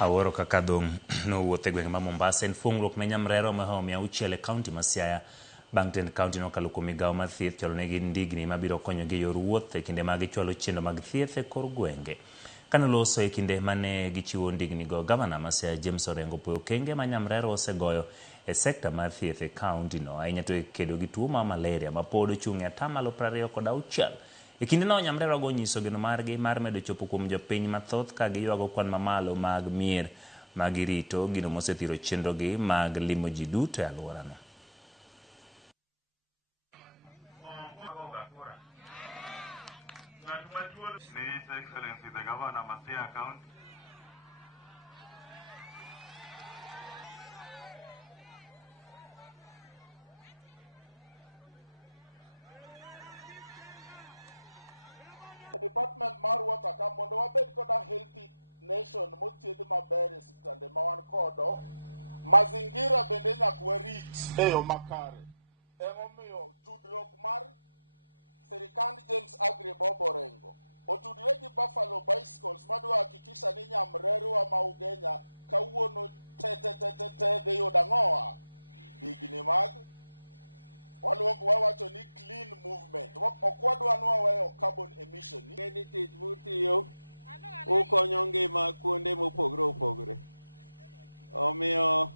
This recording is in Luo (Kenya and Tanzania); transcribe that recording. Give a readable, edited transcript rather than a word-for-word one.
Aworo kaka dhong' nowuotho e gwenge ma Mombasa en fuong'ruok ne nyamrero ma omiya auchiel e kaunti ma Siaya bang' tend kaunti nokalo kuom migawo mar thieth chwalonegi ndigni mabiro konyogi e yor wuoth e kinde ma gichwalo chenro mag thieth e kor gwenge. Kanoloso e kinde mane gichiwo ndignigo, gavana ma Siaya James Orengo opwoyo okenge ma nyamrero osegoyo e sekta mar thieth e kauntino, ahinya to e kedo gi tuo mar malaria ma pod ochung' e 26%. E kindeno nyamrerogo onyiso geno margi mar medo chopo kuom jopiny mathoth ka giywago kwan mamalo mag mier ma girito, gino mosethiro chenrogi mag limo ji duto e alworano. Department mar water ka mondo wabed koda healthy nation mothiedh maber e siptande ma wan kodo, mazingira bende nyaka warit e yo makare. Emomiyo tudruok mar sirikand James Agri Bob Orengo otudre gi Buffalo Bicycles madwa hakikisha ni nyamrerowa ma Ugenya kawuono te dhi yudo ang'owa digni mag wawacho ni clean movement. Ok wadwa ni waweyo carbon emission. Ng'eni tich mutiyo ukonyo ngima kuonde mopogore opogore. Omiyo